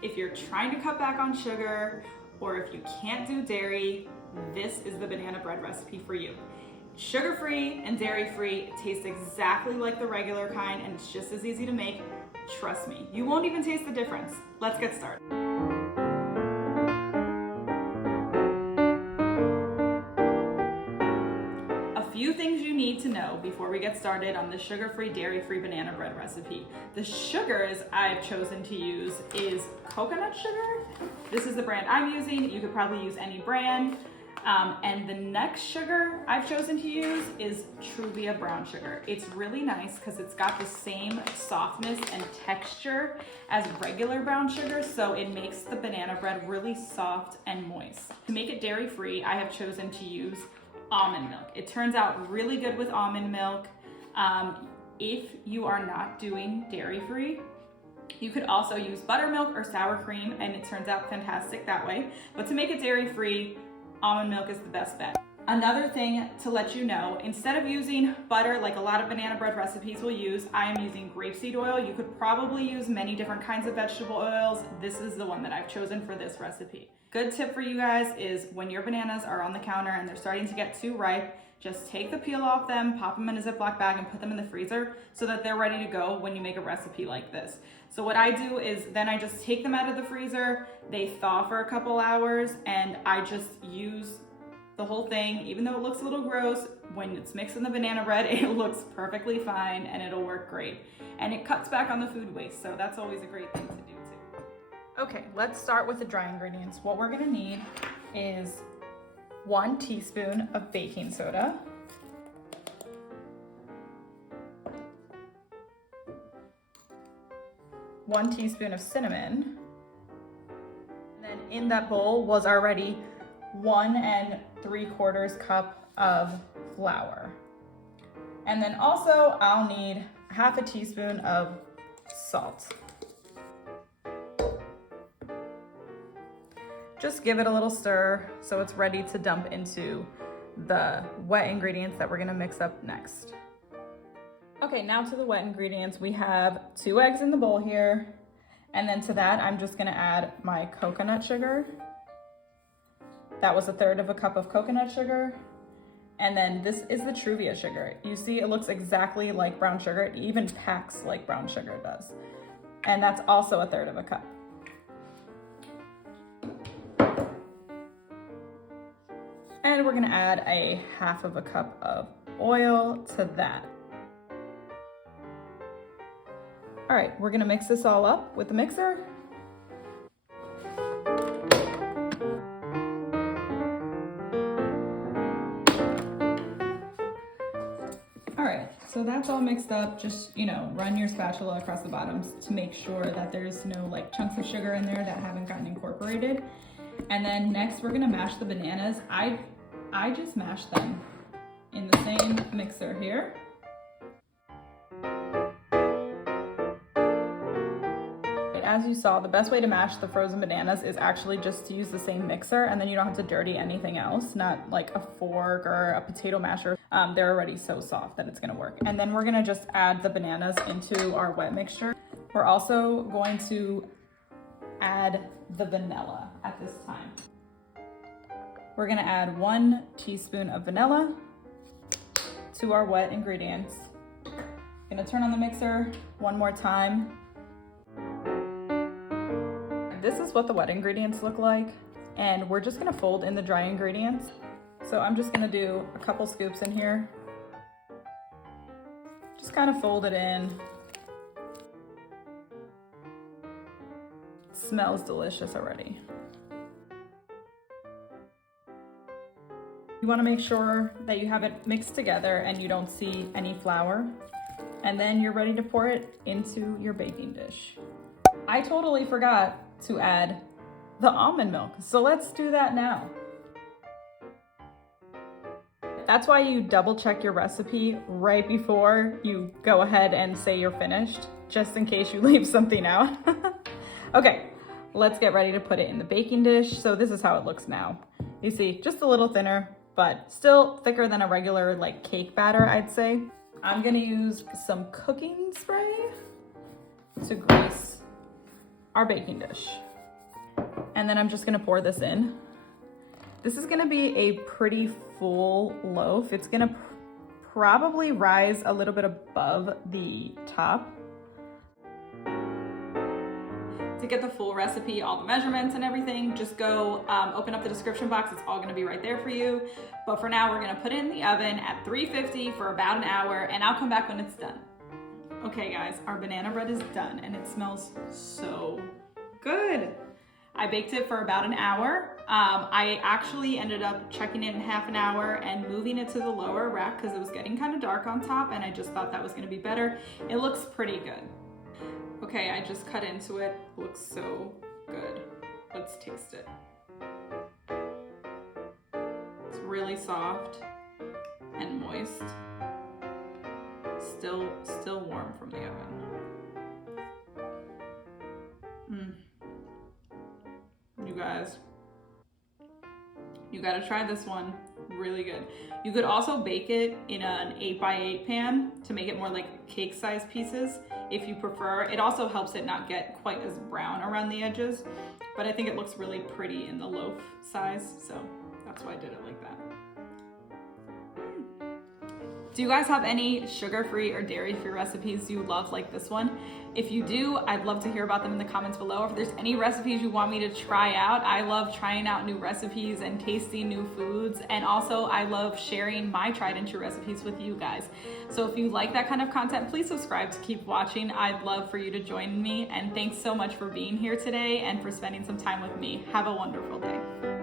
If you're trying to cut back on sugar, or if you can't do dairy, this is the banana bread recipe for you. Sugar-free and dairy-free, it tastes exactly like the regular kind, and it's just as easy to make. Trust me, you won't even taste the difference. Let's get started. Few things you need to know before we get started on the sugar-free, dairy-free banana bread recipe. The sugars I've chosen to use is coconut sugar. This is the brand I'm using. You could probably use any brand. And the next sugar I've chosen to use is Truvia brown sugar. It's really nice because it's got the same softness and texture as regular brown sugar, so it makes the banana bread really soft and moist. To make it dairy-free, I have chosen to use almond milk. It turns out really good with almond milk. If you are not doing dairy-free, you could also use buttermilk or sour cream, and it turns out fantastic that way. But to make it dairy-free, almond milk is the best bet. Another thing to let you know, instead of using butter like a lot of banana bread recipes will use, I am using grapeseed oil. You could probably use many different kinds of vegetable oils. This is the one that I've chosen for this recipe. Good tip for you guys is when your bananas are on the counter and they're starting to get too ripe, just take the peel off them, pop them in a Ziploc bag, and put them in the freezer so that they're ready to go when you make a recipe like this. So what I do is then I just take them out of the freezer, they thaw for a couple hours, and I just use the whole thing. Even though it looks a little gross, when it's mixed in the banana bread, it looks perfectly fine and it'll work great. And it cuts back on the food waste, so that's always a great thing to do too. Okay, let's start with the dry ingredients. What we're gonna need is 1 teaspoon of baking soda, 1 teaspoon of cinnamon, and then in that bowl was already 1 3/4 cup of flour. And then also I'll need 1/2 teaspoon of salt. Just give it a little stir so it's ready to dump into the wet ingredients that we're gonna mix up next. Okay, now to the wet ingredients. We have 2 eggs in the bowl here. And then to that, I'm just gonna add my coconut sugar. That was 1/3 cup of coconut sugar. And then this is the Truvia sugar. You see, it looks exactly like brown sugar. It even packs like brown sugar does. And that's also 1/3 cup. And we're gonna add 1/2 cup of oil to that. All right, we're gonna mix this all up with the mixer. All right, so that's all mixed up. Just, run your spatula across the bottoms to make sure that there's no like chunks of sugar in there that haven't gotten incorporated. And then next we're gonna mash the bananas. I just mashed them in the same mixer here. As you saw, the best way to mash the frozen bananas is actually just to use the same mixer, and then you don't have to dirty anything else, not like a fork or a potato masher. They're already so soft that it's gonna work. And then we're gonna just add the bananas into our wet mixture. We're also going to add the vanilla at this time. We're gonna add 1 teaspoon of vanilla to our wet ingredients. Gonna turn on the mixer one more time. This is what the wet ingredients look like, and we're just gonna fold in the dry ingredients. So I'm just gonna do a couple scoops in here. Just kind of fold it in. Smells delicious already. You wanna make sure that you have it mixed together and you don't see any flour. And then you're ready to pour it into your baking dish. I totally forgot to add the almond milk, so let's do that now. That's why you double check your recipe right before you go ahead and say you're finished, just in case you leave something out. Okay, let's get ready to put it in the baking dish. So this is how it looks now. You see, just a little thinner, but still thicker than a regular like cake batter, I'd say. I'm gonna use some cooking spray to grease our baking dish. And then I'm just gonna pour this in. This is gonna be a pretty full loaf. It's gonna probably rise a little bit above the top. To get the full recipe, all the measurements and everything, just go open up the description box. It's all gonna be right there for you. But for now, we're gonna put it in the oven at 350 for about an hour, and I'll come back when it's done. Okay guys, our banana bread is done and it smells so good. I baked it for about an hour. I actually ended up checking it in half an hour and moving it to the lower rack because it was getting kind of dark on top, and I just thought that was gonna be better. It looks pretty good. Okay, I just cut into it. Looks so good. Let's taste it. It's really soft and moist. Still warm from the oven. You guys, you gotta try this one. Really good. You could also bake it in an 8x8 pan to make it more like cake size pieces if you prefer. It also helps it not get quite as brown around the edges, but I think it looks really pretty in the loaf size, so that's why I did it like that. Do you guys have any sugar-free or dairy-free recipes you love like this one? If you do, I'd love to hear about them in the comments below. If there's any recipes you want me to try out, I love trying out new recipes and tasting new foods. And also I love sharing my tried and true recipes with you guys. So if you like that kind of content, please subscribe to keep watching. I'd love for you to join me. And thanks so much for being here today and for spending some time with me. Have a wonderful day.